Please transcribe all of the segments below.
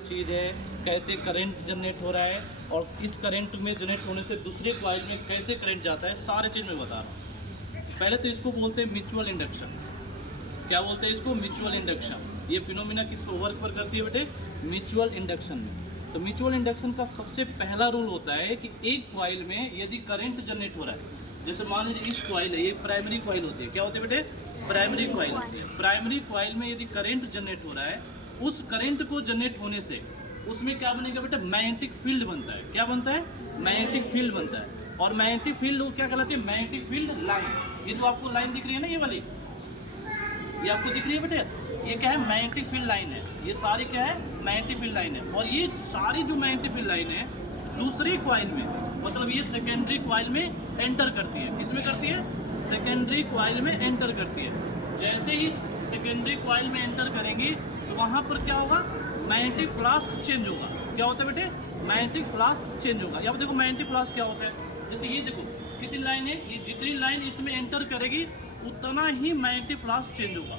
चीज़ है, कैसे current generate हो रहा है और इस करंट में जनरेट होने से दूसरे कॉइल में कैसे करंट जाता है, सारे चीज़ मैं बता रहा हूँ। पहले तो इसको बोलते हैं म्यूचुअल इंडक्शन। क्या बोलते हैं इसको? Mutual induction. ये फिनोमिना किस पर वर्क पर करती है बेटे? म्यूचुअल इंडक्शन में। तो म्यूचुअल इंडक्शन का सबसे पहला रूल होता है कि एक कॉइल में यदि करंट जनरेट हो रहा है, जैसे मान लीजिए इस कॉइल है, ये प्राइमरी कॉइल होती है। क्या होती है बेटे? प्राइमरी कॉइल होती है। प्राइमरी कॉइल में यदि करंट जनरेट हो रहा है, उस करंट को जनरेट होने से उसमें क्या बनेगा बेटा? मैग्नेटिक फील्ड बनता है। क्या बनता है? मैग्नेटिक फील्ड बनता है। और मैग्नेटिक फील्ड वो क्या कहलाती है? Magnetic field line. ये जो आपको लाइन दिख रही है ना, ये वाली, ये आपको दिख रही है बेटे, ये क्या है? मैग्नेटिक फील्ड लाइन है। ये सारी क्या है? मैग्नेटिक फील्ड लाइन है। और ये सारी जो मैग्नेटिक फील्ड लाइन है दूसरी कॉइल में, मतलब ये सेकेंडरी कॉइल में एंटर करती है। किस में करती है? सेकेंडरी कॉइल में एंटर करती है। जैसे ही सेकेंडरी कॉइल में एंटर करेंगी तो वहाँ पर क्या होगा? मैग्नेटिक फ्लक्स चेंज होगा। क्या होता है बेटे? मैग्नेटिक फ्लक्स चेंज होगा। यहाँ पर देखो मैग्नेटिक फ्लक्स क्या होता है। जैसे ये देखो कितनी लाइन है, ये जितनी लाइन इसमें एंटर करेगी उतना ही मैग्नेटिक फ्लक्स चेंज होगा।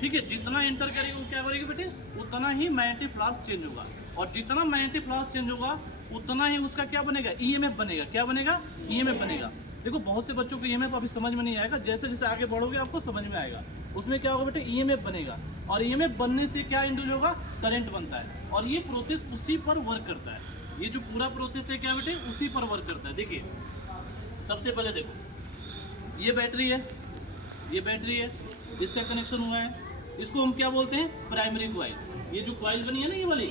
ठीक है, जितना एंटर करेगी वो क्या करेगी बेटे? उतना ही मैग्नेटिक फ्लक्स चेंज होगा। और जितना मैग्नेटिक फ्लक्स चेंज होगा उतना ही उसका क्या बनेगा? ईएमएफ बनेगा। क्या बनेगा? ईएमएफ बनेगा। देखो बहुत से बच्चों को ईएमएफ अभी समझ में नहीं आएगा, जैसे जैसे आगे बढ़ोगे आपको समझ में आएगा। उसमें क्या होगा बेटे? ईएमएफ बनेगा। और ईएमएफ बनने से क्या इंड्यूस होगा? करंट बनता है। और ये प्रोसेस उसी पर वर्क करता है। ये जो पूरा प्रोसेस है क्या बेटे? उसी पर वर्क करता है। देखिए सबसे पहले देखो, ये बैटरी है, ये बैटरी है, इसका कनेक्शन हुआ है। इसको हम क्या बोलते हैं? Primary coil. ये जो कॉइल बनी है ना, ये वाली,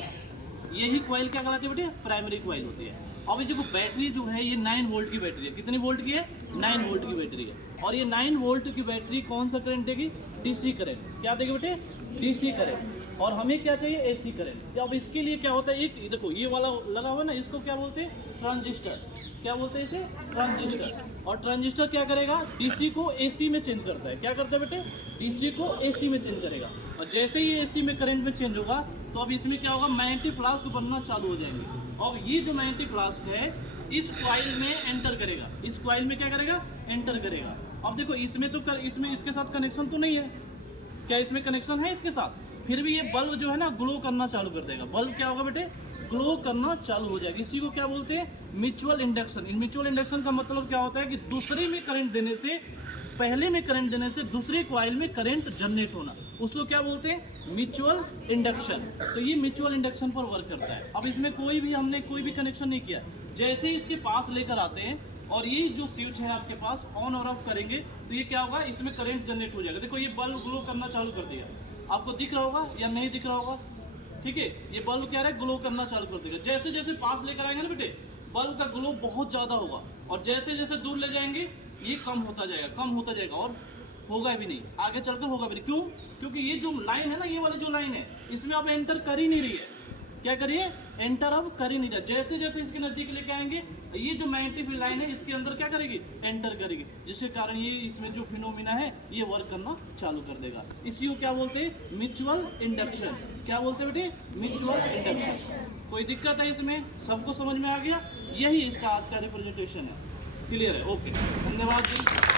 यही कॉइल क्या कहलाती है बेटे? प्राइमरी कॉइल होती है। अब ये जो बैटरी जो है, ये 9 वोल्ट की बैटरी है। कितनी वोल्ट की है? 9 वोल्ट की बैटरी है। और ये 9 वोल्ट की बैटरी कौन सा करंट देगी? DC current. क्या देगी बेटे? DC current. और हमें क्या चाहिए? AC current. तो अब इसके लिए क्या होता है? एक देखो ये वाला लगा हुआ है ना, इसको क्या बोलते हैं? ट्रांजिस्टर। क्या बोलते हैं इसे? ट्रांजिस्टर। और ट्रांजिस्टर क्या करेगा? डीसी को एसी में चेंज करता है। क्या करता है बेटे? डीसी को एसी में चेंज करेगा। और जैसे ही एसी में करंट में चेंज होगा तो अब इसमें क्या होगा? मैग्नेटिक फ्लक्स बनना चालू हो जाएंगे। अब ये जो मैग्नेटिक फ्लक्स है इस कॉइल में एंटर करेगा। इस कॉइल में क्या करेगा? एंटर करेगा। अब देखो इसमें तो इसमें इसके साथ कनेक्शन तो नहीं है। क्या इसमें कनेक्शन है इसके साथ? फिर भी ये बल्ब जो है ना ग्लो करना चालू कर देगा। बल्ब क्या होगा बेटे? ग्लो करना चालू हो जाएगा। इसी को क्या बोलते हैं? Mutual induction. म्यूचुअल इंडक्शन का मतलब क्या होता है कि दूसरे में करंट देने से, पहले में करंट देने से दूसरे कॉइल में करंट जनरेट होना, उसको क्या बोलते हैं? Mutual induction. तो ये म्यूचुअल इंडक्शन पर वर्क करता है। अब इसमें हमने कोई भी कनेक्शन नहीं किया। जैसे ही इसके पास लेकर आते हैं और ये जो स्विच है आपके पास ऑन और ऑफ करेंगे तो ये क्या होगा? इसमें करंट जनरेट हो जाएगा। देखो ये बल्ब ग्लो करना चालू कर दिया। आपको दिख रहा होगा या नहीं दिख रहा होगा? ठीक है, ये बल्ब क्या है? ग्लो करना चालू कर देगा। जैसे जैसे पास लेकर आएंगे ना बेटे, बल्ब का ग्लो बहुत ज़्यादा होगा। और जैसे जैसे दूर ले जाएंगे ये कम होता जाएगा, कम होता जाएगा, और होगा भी नहीं, आगे चलकर होगा भी नहीं। क्यों? क्योंकि ये जो लाइन है ना, ये वाली जो लाइन है, इसमें आप एंटर कर ही नहीं रही है। क्या करिए? एंटर अब कर ही नहीं रहा। जैसे जैसे इसके नज़दीक लेके आएंगे ये जो मैग्नेटिक लाइन है इसके अंदर क्या करेगी? एंटर करेगी, जिसके कारण ये इसमें जो फिनोमिना है ये वर्क करना चालू कर देगा। इसी को क्या बोलते हैं? Mutual induction. क्या बोलते हैं बेटे? Mutual induction. कोई दिक्कत है इसमें? सबको समझ में आ गया? यही इसका आज का रिप्रेजेंटेशन है। क्लियर है? ओके, धन्यवाद जी।